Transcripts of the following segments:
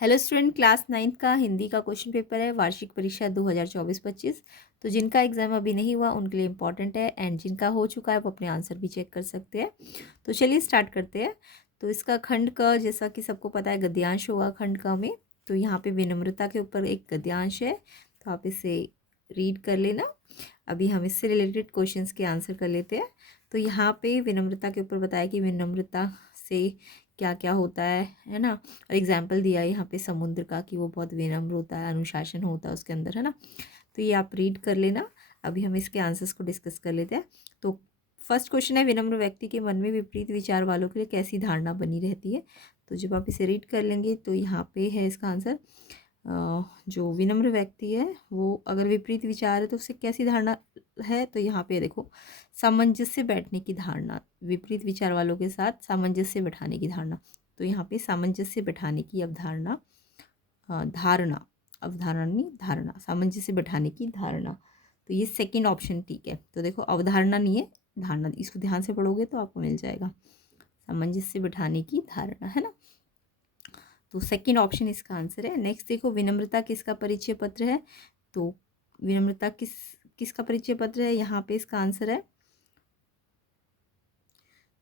Hello student, class 9th का हिंदी का question paper है, वार्षिक परीक्षा 2024-25। तो जिनका एग्ज़ाम अभी नहीं हुआ उनके लिए इम्पॉर्टेंट है, एंड जिनका हो चुका है वो अपने आंसर भी चेक कर सकते हैं। तो चलिए स्टार्ट करते हैं। तो इसका खंड क जैसा कि सबको पता है गद्यांश होगा खंड क में। तो यहाँ पे विनम्रता के ऊपर एक गद्यांश है, तो आप इसे रीड कर लेना। अभी हम इससे रिलेटेड क्वेश्चंस के आंसर कर लेते हैं। तो यहाँ पे विनम्रता के ऊपर बताया कि विनम्रता से क्या क्या होता है ना। और एग्जाम्पल दिया है यहाँ पे समुद्र का कि वो बहुत विनम्र होता है, अनुशासन होता है उसके अंदर, है ना। तो ये आप रीड कर लेना। अभी हम इसके आंसर्स को डिस्कस कर लेते हैं। तो फर्स्ट क्वेश्चन है, विनम्र व्यक्ति के मन में विपरीत विचार वालों के लिए कैसी धारणा बनी रहती है। तो जब आप इसे रीड कर लेंगे तो यहाँ पे है इसका आंसर। जो विनम्र व्यक्ति है वो अगर विपरीत विचार है तो उससे कैसी धारणा है, तो यहाँ पे देखो, सामंजस्य बैठने की धारणा, विपरीत विचार वालों के साथ सामंजस्य बैठाने की धारणा। तो यहाँ पे सामंजस्य बैठाने की अवधारणा, धारणा, अवधारणा नहीं धारणा, सामंजस्य बैठाने की धारणा। तो ये सेकंड ऑप्शन ठीक है। तो देखो अवधारणा नहीं है, धारणा, इसको ध्यान से पढ़ोगे तो आपको मिल जाएगा, सामंजस्य बैठाने की धारणा, है ना। तो सेकंड ऑप्शन इसका आंसर है। नेक्स्ट देखो, विनम्रता किसका परिचय पत्र है। तो विनम्रता किसका परिचय पत्र है, यहाँ पे इसका आंसर है।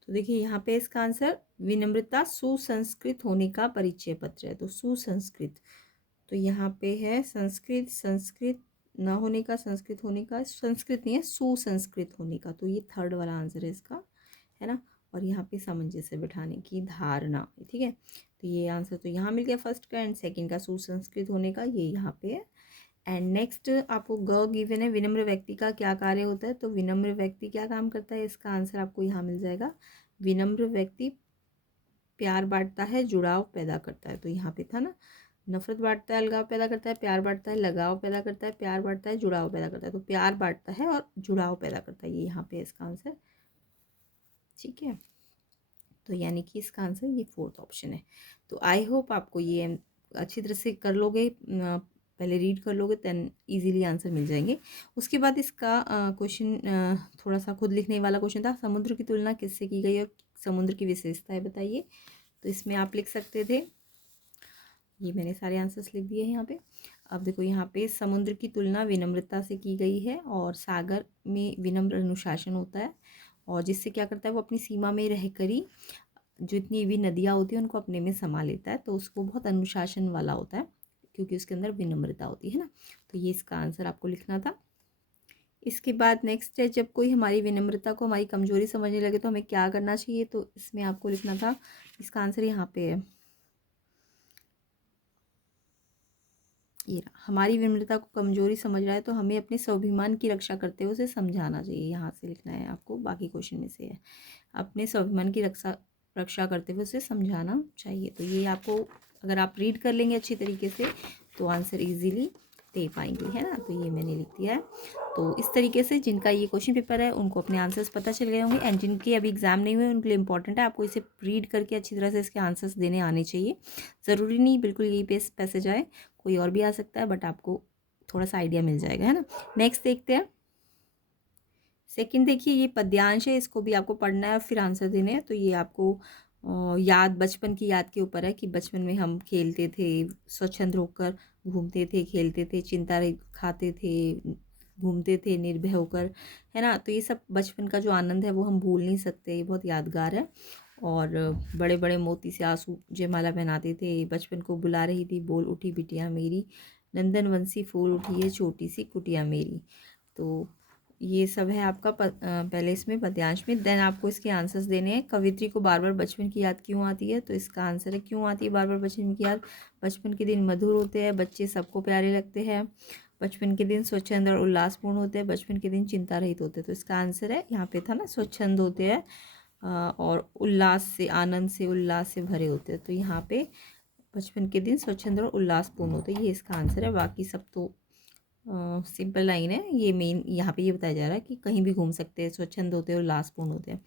तो देखिए यहाँ पे इसका आंसर, विनम्रता सुसंस्कृत होने का परिचय पत्र है। तो सुसंस्कृत, तो यहाँ पे है संस्कृत, संस्कृत न होने का, संस्कृत होने का, संस्कृत नहीं है, सुसंस्कृत होने का। तो ये थर्ड वाला आंसर है इसका, है ना। और यहाँ पे सामंजस्य बिठाने की धारणा, ठीक है। तो ये आंसर तो यहाँ मिल गया फर्स्ट का, एंड सेकंड का सुसंस्कृत होने का, ये यहाँ पे है। एंड नेक्स्ट आपको ग गिवन है, विनम्र व्यक्ति का क्या कार्य होता है। तो विनम्र व्यक्ति क्या काम करता है, इसका आंसर आपको यहाँ मिल जाएगा। विनम्र व्यक्ति प्यार बांटता है, जुड़ाव पैदा करता है। तो यहाँ पे था ना, नफरत बांटता है, अलगाव पैदा करता है, प्यार बांटता है, लगाव पैदा करता है, प्यार बांटता है, जुड़ाव पैदा करता है। तो प्यार बांटता है और जुड़ाव पैदा करता है, ये यहाँ पे इसका आंसर, ठीक है। तो यानी कि इसका आंसर ये फोर्थ ऑप्शन है। तो आई होप आपको ये अच्छी तरह से कर लोगे, पहले रीड कर लोगे, देन इजीली आंसर मिल जाएंगे। उसके बाद इसका क्वेश्चन थोड़ा सा खुद लिखने वाला क्वेश्चन था, समुद्र की तुलना किससे की गई और समुद्र की विशेषताएं बताइए। तो इसमें आप लिख सकते थे, ये मैंने सारे आंसर्स लिख दिए हैं यहाँ पे। अब देखो यहाँ पे समुद्र की तुलना विनम्रता से की गई है, और सागर में विनम्र अनुशासन होता है, और जिससे क्या करता है, वो अपनी सीमा में रहकर ही जितनी भी नदियाँ होती हैं उनको अपने में समा लेता है। तो उसको बहुत अनुशासन वाला होता है, क्योंकि उसके अंदर विनम्रता होती है ना। तो ये इसका आंसर आपको लिखना था। इसके बाद नेक्स्ट है, जब कोई हमारी विनम्रता को हमारी कमजोरी समझने लगे तो हमें क्या करना चाहिए। तो इसमें आपको लिखना था, इसका आंसर यहाँ पे है, ये रहा, हमारी विनम्रता को कमजोरी समझ रहा है तो हमें अपने स्वाभिमान की रक्षा करते हुए उसे समझाना चाहिए। यहाँ से लिखना है आपको, बाकी क्वेश्चन में से है, अपने स्वाभिमान की रक्षा रक्षा करते हुए उसे समझाना चाहिए। तो ये आपको अगर आप रीड कर लेंगे अच्छी तरीके से तो आंसर इजीली दे पाएंगे, है ना। तो ये मैंने लिख दिया है। तो इस तरीके से जिनका ये क्वेश्चन पेपर है उनको अपने आंसर्स पता चल गए होंगे, एंड जिनके अभी एग्जाम नहीं हुए उनके लिए इंपॉर्टेंट है, आपको इसे रीड करके अच्छी तरह से इसके आंसर्स देने आने चाहिए। ज़रूरी नहीं बिल्कुल यही पे पैसेज आए, कोई और भी आ सकता है, बट आपको थोड़ा सा आइडिया मिल जाएगा, है ना। नेक्स्ट देखते हैं। सेकंड देखिए, ये पद्यांश है, इसको भी आपको पढ़ना है और फिर आंसर देने हैं। तो ये आपको याद, बचपन की याद के ऊपर है कि बचपन में हम खेलते थे, स्वच्छंद होकर घूमते थे, खेलते थे, चिंता रहित खाते थे, घूमते थे निर्भय होकर, है ना। तो ये सब बचपन का जो आनंद है वो हम भूल नहीं सकते, ये बहुत यादगार है। और बड़े बड़े मोती से आंसू जयमाला पहनाते थे, बचपन को बुला रही थी, बोल उठी बिटिया मेरी, नंदन वंशी फूल उठी है छोटी सी कुटिया मेरी। तो ये सब है आपका पहले इसमें पद्यांश में। देन आपको इसके आंसर्स देने हैं। कवित्री को बार बार बचपन की याद क्यों आती है। तो इसका आंसर है, क्यों आती है बार बार बचपन की याद, बचपन के दिन मधुर होते हैं, बच्चे सबको प्यारे लगते हैं, बचपन के दिन स्वच्छंद और उल्लासपूर्ण होते हैं, बचपन के दिन चिंता रहित होते हैं। तो इसका आंसर है, यहाँ पे था ना, स्वच्छंद होते हैं और उल्लास से, आनंद से, उल्लास से भरे होते हैं। तो यहाँ पे बचपन के दिन स्वच्छंद और उल्लासपूर्ण होते हैं, ये इसका आंसर है। बाकी सब तो सिंपल लाइन है, ये मेन यहाँ पे ये बताया जा रहा है कि कहीं भी घूम सकते हैं, स्वच्छंद होते हैं, उल्लासपूर्ण होते हैं।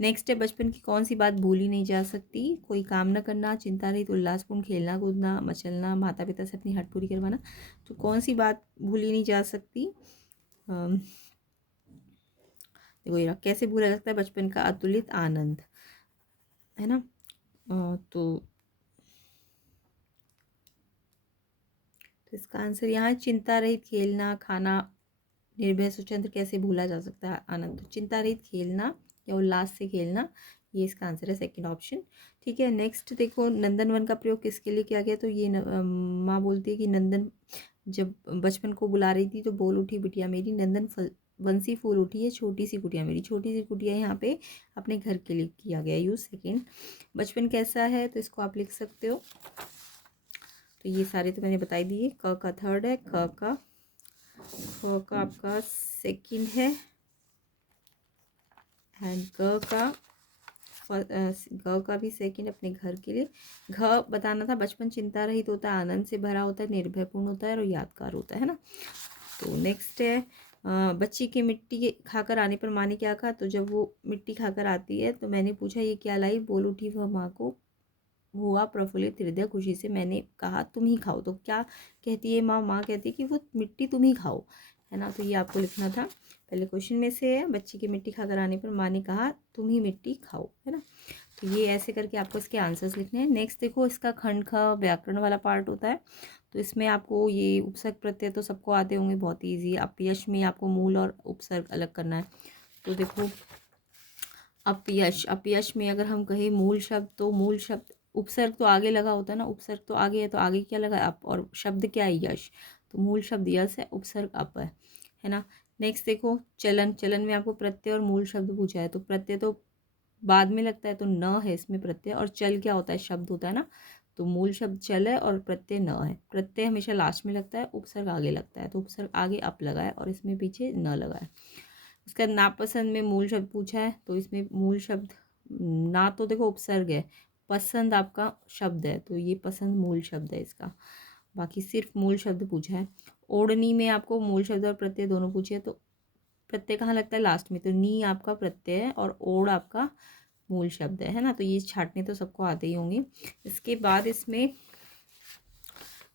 नेक्स्ट है, बचपन की कौन सी बात भूली नहीं जा सकती। कोई काम न करना, चिंता रहित, उल्लासपूर्ण, खेलना कूदना, मचलना, माता पिता से अपनी हट पूरी करवाना। तो कौन सी बात भूली नहीं जा सकती। देखो ये कैसे भूला जा सकता है, बचपन का अतुलित आनंद, है ना। तो तो इसका आंसर यहाँ चिंता रहित खेलना, खाना, निर्भय स्वतंत्र कैसे भूला जा सकता है आनंद। तो चिंता रहित खेलना या उल्लास से खेलना, ये इसका आंसर है सेकंड ऑप्शन। ठीक है, नेक्स्ट देखो नंदन वन का प्रयोग किसके लिए किया गया। तो ये माँ बोलती है कि नंदन जब बचपन को बुला रही थी तो बोल उठी बिटिया मेरी, नंदन बंसी फूल उठी है छोटी सी कुटिया मेरी। छोटी सी कुटिया यहाँ पे अपने घर के लिए किया गया यूज। सेकेंड, बचपन कैसा है, तो इसको आप लिख सकते हो। तो ये सारे तो मैंने बताई दिए। क का थर्ड है, ख का आपका सेकंड है, एंड ग का भी सेकंड अपने घर के लिए। घ बताना था बचपन चिंता रहित होता है, आनंद से भरा होता है, निर्भयपूर्ण होता है और यादगार होता है ना। तो नेक्स्ट है बच्ची की मिट्टी खाकर आने पर माँ ने क्या कहा। तो जब वो मिट्टी खाकर आती है तो मैंने पूछा ये क्या लाई, बोल उठी वह माँ को हुआ प्रफुल्लित हृदय खुशी से, मैंने कहा तुम ही खाओ। तो क्या कहती है माँ, माँ कहती है कि वो मिट्टी तुम ही खाओ, है ना। तो ये आपको लिखना था, पहले क्वेश्चन में से है बच्ची की मिट्टी खाकर आने पर माँ ने कहा तुम ही मिट्टी खाओ, है ना। तो ये ऐसे करके आपको इसके आंसर्स लिखने हैं। नेक्स्ट देखो इसका खंड ख व्याकरण वाला पार्ट होता है। तो इसमें आपको ये उपसर्ग प्रत्यय तो सबको आते होंगे, बहुत ईजी। अपयश में आपको मूल और उपसर्ग अलग करना है। तो देखो अपयश में अगर हम कहें मूल शब्द, तो मूल शब्द उपसर्ग तो आगे लगा होता है ना, उपसर्ग तो आगे है तो आगे क्या लगा अप, और शब्द क्या है यश। तो मूल शब्द यश है, उपसर्ग अप है ना। नेक्स्ट देखो चलन में आपको प्रत्यय और मूल शब्द पूछा है। तो प्रत्यय तो बाद में लगता है तो न है इसमें प्रत्यय, और चल क्या होता है, शब्द होता है ना। तो मूल शब्द चल है और प्रत्यय न है। प्रत्यय हमेशा लास्ट में लगता है, उपसर्ग आगे लगता है। तो उपसर्ग आगे अप लगा है और इसमें पीछे न लगा है। उसका नापसंद में मूल शब्द पूछा है। तो इसमें मूल शब्द ना, तो देखो उपसर्ग है, पसंद आपका शब्द है, तो ये पसंद मूल शब्द है इसका। बाकी सिर्फ मूल शब्द पूछा है। ओढ़नी में आपको मूल शब्द और प्रत्यय दोनों पूछे हैं। तो प्रत्यय कहाँ लगता है, लास्ट में। तो नी आपका प्रत्यय है और ओढ़ आपका मूल शब्द है ना। तो ये छाटने तो सबको आते ही होंगे। इसके बाद इसमें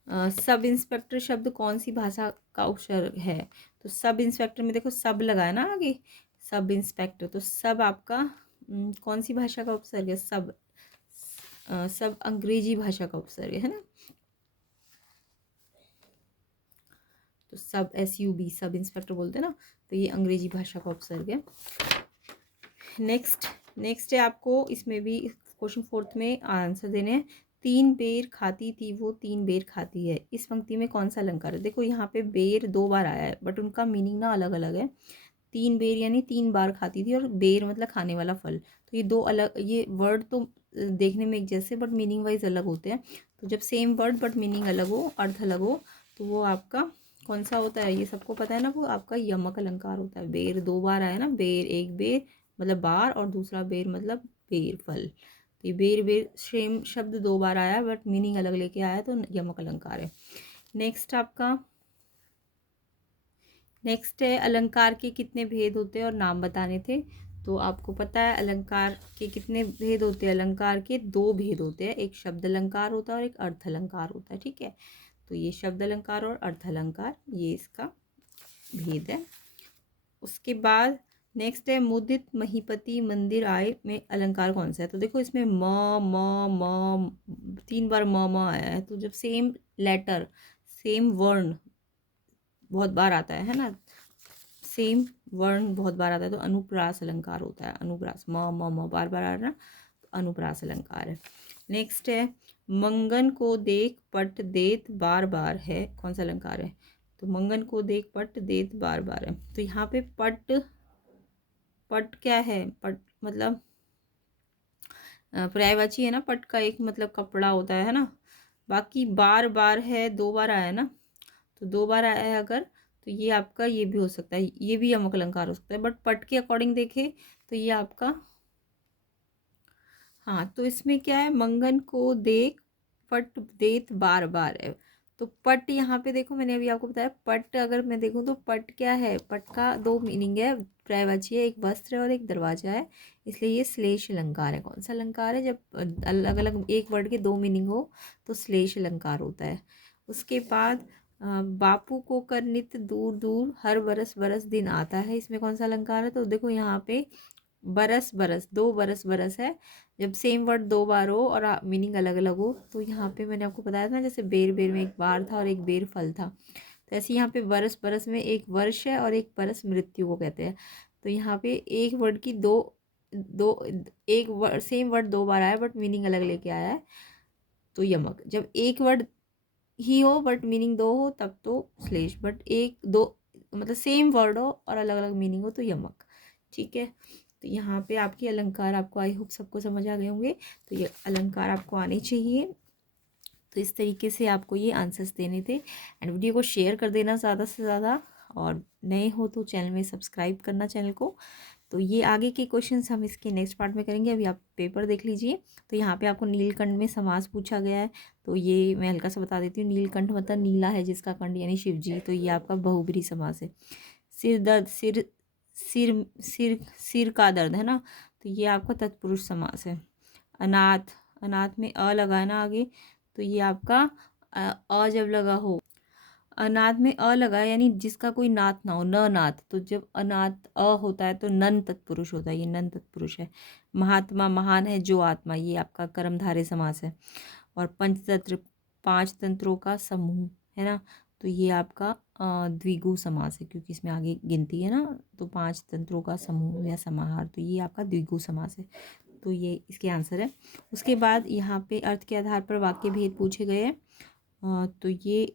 सब इंस्पेक्टर शब्द कौन सी भाषा का उपसर्ग है। तो सब इंस्पेक्टर में देखो सब लगा है ना आगे, सब इंस्पेक्टर। तो सब आपका कौन सी भाषा का उपसर्ग है, सब सब अंग्रेजी भाषा का उपसर्ग है ना। तो सब SUB सब इंस्पेक्टर बोलते हैं ना, तो ये अंग्रेजी भाषा का उपसर्ग है। नेक्स्ट है आपको इसमें भी क्वेश्चन फोर्थ में आंसर देने हैं। 3 बेर खाती थी वो 3 बेर खाती है, इस पंक्ति में कौन सा अलंकार है। देखो यहाँ पे बेर 2 बार आया है, बट उनका मीनिंग ना अलग अलग है। 3 बेर यानी 3 बार खाती थी, और बेर मतलब खाने वाला फल। तो ये दो अलग, ये वर्ड तो देखने में एक जैसे बट मीनिंग वाइज अलग होते हैं। तो जब सेम वर्ड बट मीनिंग अलग हो, अर्थ अलग हो, तो वो आपका कौन सा होता है, ये सबको पता है ना, वो आपका यमक अलंकार होता है। बेर 2 बार आया ना, बेर एक बेर मतलब बार, और दूसरा बेर मतलब बेर फल। तो ये बेर सेम शब्द 2 बार आया बट मीनिंग अलग लेके आया, तो यमक अलंकार है। नेक्स्ट है अलंकार के कितने भेद होते हैं और नाम बताने थे। तो आपको पता है अलंकार के कितने भेद होते हैं। अलंकार के 2 भेद होते हैं, एक शब्द अलंकार होता है और एक अर्थ अलंकार होता है। ठीक है, तो ये शब्द अलंकार और अर्थ अलंकार, ये इसका भेद है। उसके बाद नेक्स्ट है मुदित महीपति मंदिर आए में अलंकार कौन सा है। तो देखो इसमें म 3 बार म आया है। तो जब सेम लेटर सेम वर्ण बहुत बार आता है ना, सेम वर्ण बहुत बार आता है, तो अनुप्रास अलंकार होता है। अनुप्रास म बार बार आ रहा, तो अनुप्रास अलंकार है। नेक्स्ट है मंगन को देख पट देत बार बार है, कौन सा अलंकार है। तो मंगन को देख पट देत बार बार है। तो यहाँ पे पट क्या है, पट मतलब पर्यायवाची है ना, पट का एक मतलब कपड़ा होता है ना। बाकी बार बार है, 2 बार आया है ना, तो 2 बार आया है अगर, तो ये आपका ये भी हो सकता है, ये भी यमक अलंकार हो सकता है। बट पट के अकॉर्डिंग देखे तो ये आपका, हाँ, तो इसमें क्या है, मंगन को देख पट देत बार बार है। तो पट यहाँ पे देखो, मैंने अभी आपको बताया पट, अगर मैं देखूँ तो पट क्या है, पट का 2 मीनिंग है, पर्यायवाची है, एक वस्त्र है और एक दरवाजा है, इसलिए ये श्लेष अलंकार है। कौन सा अलंकार है, जब अलग अलग एक वर्ड के 2 मीनिंग हो तो श्लेष अलंकार होता है। उसके बाद बापू को कर नित दूर दूर हर बरस बरस दिन आता है, इसमें कौन सा अलंकार है। तो देखो यहाँ पे बरस बरस, 2 बरस बरस है। जब सेम वर्ड 2 बार हो और मीनिंग अलग अलग हो, तो यहाँ पे मैंने आपको बताया था ना, जैसे बेर बेर में एक बार था और एक बेर फल था, तो ऐसे यहाँ पे बरस बरस में एक वर्ष है और एक बरस मृत्यु को कहते हैं। तो यहाँ पे एक वर्ड की दो दो एक वर्ड, सेम वर्ड 2 बार आया बट मीनिंग अलग लेके आया है, तो यमक। जब एक वर्ड ही हो बट मीनिंग दो हो तब तो श्लेष, बट एक दो मतलब सेम वर्ड हो और अलग अलग मीनिंग हो तो यमक। ठीक है, तो यहाँ पे आपके अलंकार आपको आई होप सबको समझ आ गए होंगे। तो ये अलंकार आपको आने चाहिए। तो इस तरीके से आपको ये आंसर्स देने थे। एंड वीडियो को शेयर कर देना ज़्यादा से ज़्यादा, और नए हो तो चैनल में सब्सक्राइब करना चैनल को। तो ये आगे के क्वेश्चंस हम इसके नेक्स्ट पार्ट में करेंगे। अभी आप पेपर देख लीजिए। तो यहाँ पे आपको नीलकंठ में समास पूछा गया है, तो ये मैं हल्का सा बता देती हूँ। नीलकंठ मतलब नीला है जिसका कंठ, यानी शिव जी, तो ये आपका बहुब्रीहि समास है। सिर दर्द, सिर सिर सिर सिर का दर्द है ना, तो ये आपका तत्पुरुष समास है। अनाथ, अनाथ में अ लगा है ना आगे, तो ये आपका जब लगा हो, अनाथ में अ लगा है यानी जिसका कोई नाथ ना हो, न नाथ, तो जब अनाथ अ होता है तो नन तत्पुरुष होता है, ये नन तत्पुरुष है। महात्मा, महान है जो आत्मा, ये आपका कर्मधारय समास है। और पंचतंत्र, 5 तंत्रों का समूह है ना, तो ये आपका द्विगु समास है, क्योंकि इसमें आगे गिनती है ना, तो 5 तंत्रों का समूह या समाहार, तो ये आपका द्विगु समास है। तो ये इसके आंसर है। उसके बाद यहाँ पे अर्थ के आधार पर वाक्य भेद पूछे गए हैं। तो ये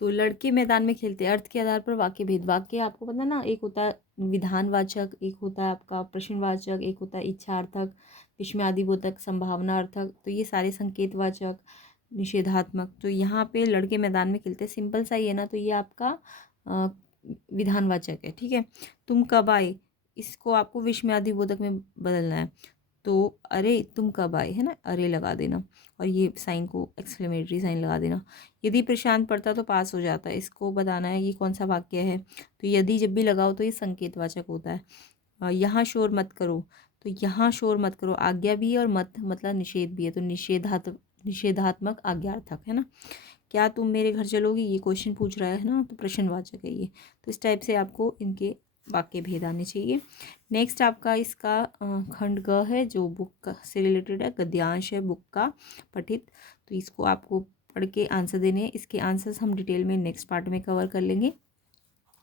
तो लड़के मैदान में खेलते हैं, अर्थ के आधार पर वाक्य भेद। वाक्य आपको पता है ना, एक होता है विधानवाचक, एक होता है आपका प्रश्नवाचक, एक होता है इच्छार्थक, विस्मयादिबोधक, संभावनार्थक, तो ये सारे संकेतवाचक, निषेधात्मक। तो यहाँ पे लड़के मैदान में खेलते हैं, सिंपल सा ही है ना, तो ये आपका अ, विधानवाचक है। ठीक है, तुम कब आए, इसको आपको विस्मयादिबोधक में बदलना है। तो अरे तुम कब आए, है ना, अरे लगा देना, और ये साइन को एक्सक्लेमेटरी साइन लगा देना। यदि प्रशांत पढ़ता तो पास हो जाता है, इसको बताना है ये कौन सा वाक्य है। तो यदि जब भी लगाओ तो ये संकेतवाचक होता है। यहाँ शोर मत करो, तो यहाँ शोर मत करो आज्ञा भी है और मत मतलब निषेध भी है, तो निषेधात्मक आज्ञार्थक है ना। क्या तुम मेरे घर चलोगी, ये क्वेश्चन पूछ रहा है ना, तो प्रश्नवाचक है ये। तो इस टाइप से आपको इनके वाक्य भेद आने चाहिए। नेक्स्ट आपका इसका खंड ग है, जो बुक से रिलेटेड है, गद्यांश है बुक का पठित। तो इसको आपको पढ़ के आंसर देने हैं। इसके आंसर्स हम डिटेल में नेक्स्ट पार्ट में कवर कर लेंगे,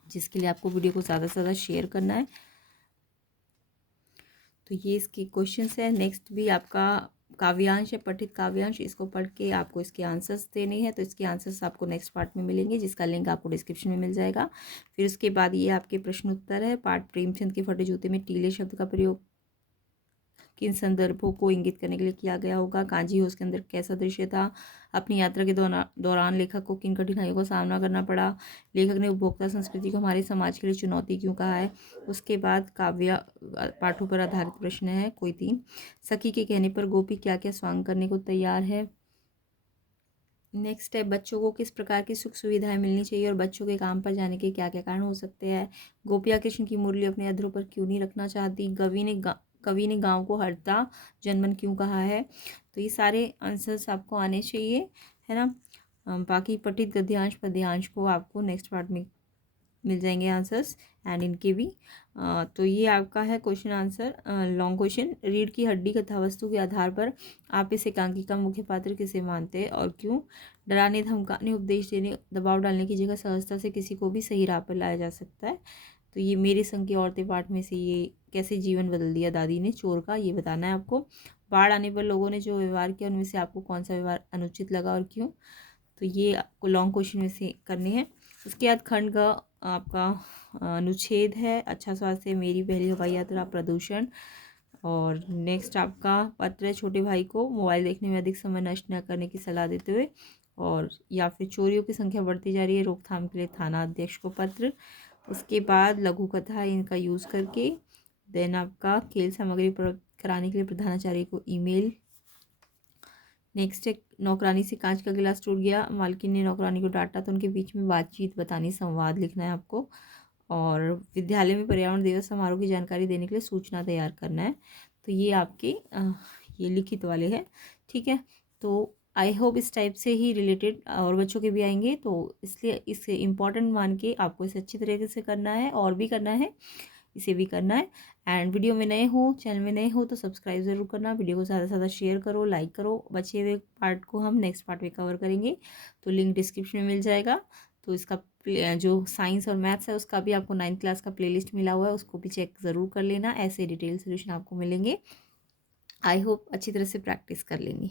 जिसके लिए आपको वीडियो को ज़्यादा से ज़्यादा शेयर करना है। तो ये इसके क्वेश्चंस है। नेक्स्ट भी आपका काव्यांश है, पठित काव्यांश, इसको पढ़ के आपको इसके आंसर्स देने हैं। तो इसके आंसर्स आपको नेक्स्ट पार्ट में मिलेंगे, जिसका लिंक आपको डिस्क्रिप्शन में मिल जाएगा। फिर उसके बाद ये आपके प्रश्न उत्तर है। पाठ प्रेमचंद के फटे जूते में टीले शब्द का प्रयोग किन संदर्भों को इंगित करने के लिए किया गया होगा। कांजी होस के अंदर कैसा दृश्य था। अपनी यात्रा के दौरान लेखक को किन कठिनाइयों का सामना करना पड़ा। लेखक ने उपभोक्ता संस्कृति को हमारे समाज के लिए चुनौती क्यों कहा है। उसके बाद काव्य पाठों पर आधारित प्रश्न है कोई 3। सखी के कहने पर गोपी क्या क्या स्वांग करने को तैयार है। नेक्स्ट है बच्चों को किस प्रकार की सुख सुविधाएं मिलनी चाहिए और बच्चों के काम पर जाने के क्या क्या कारण हो सकते हैं। गोपिया कृष्ण की मुरली अपने अधरों पर क्यों नहीं रखना चाहती। कवि ने गांव को हरता जनमन क्यों कहा है। तो ये सारे आंसर्स आपको आने चाहिए, है ना। बाकी पठित गद्यांश पद्यांश को आपको नेक्स्ट पार्ट में मिल जाएंगे आंसर्स, एंड इनके भी। तो ये आपका है क्वेश्चन आंसर लॉन्ग क्वेश्चन। रीढ़ की हड्डी कथावस्तु के आधार पर आप इस एकांकी का मुख्य पात्र किसे मानते हैं और क्यों। डराने धमकाने उपदेश देने दबाव डालने की जगह सहजता से किसी को भी सही राह पर लाया जा सकता है। तो ये मेरे संग की औरतें पाठ में से ये कैसे जीवन बदल दिया दादी ने चोर का, ये बताना है आपको। बाढ़ आने पर लोगों ने जो व्यवहार किया उनमें से आपको कौन सा व्यवहार अनुचित लगा और क्यों। तो ये आपको लॉन्ग क्वेश्चन में से करने हैं। उसके बाद खंड का आपका अनुच्छेद है अच्छा स्वास्थ्य, मेरी पहली हवाई यात्रा, प्रदूषण। और नेक्स्ट आपका पत्र है छोटे भाई को मोबाइल देखने में अधिक समय नष्ट न करने की सलाह देते हुए, और या फिर चोरियों की संख्या बढ़ती जा रही है, रोकथाम के लिए थाना अध्यक्ष को पत्र। उसके बाद लघु कथा इनका यूज़ करके। देन आपका खेल सामग्री कराने के लिए प्रधानाचार्य को ईमेल। नेक्स्ट है नौकरानी से कांच का गिलास टूट गया, मालकिन ने नौकरानी को डांटा तो उनके बीच में बातचीत बतानी, संवाद लिखना है आपको। और विद्यालय में पर्यावरण दिवस समारोह की जानकारी देने के लिए सूचना तैयार करना है। तो ये आपके ये लिखित वाले हैं, ठीक है। तो आई होप इस टाइप से ही रिलेटेड और बच्चों के भी आएंगे, तो इसलिए इसे इम्पॉर्टेंट मान के आपको इसे अच्छी तरीके से करना है, और भी करना है, इसे भी करना है। एंड वीडियो में नए हो, चैनल में नए हो तो सब्सक्राइब ज़रूर करना, वीडियो को ज़्यादा से ज़्यादा शेयर करो, लाइक करो। बचे हुए पार्ट को हम नेक्स्ट पार्ट में कवर करेंगे, तो लिंक डिस्क्रिप्शन में मिल जाएगा। तो इसका जो साइंस और मैथ्स है उसका भी आपको 9th क्लास का प्लेलिस्ट मिला हुआ है, उसको भी चेक ज़रूर कर लेना, ऐसे डिटेल सोल्यूशन आपको मिलेंगे। आई होप अच्छी तरह से प्रैक्टिस कर लेंगे।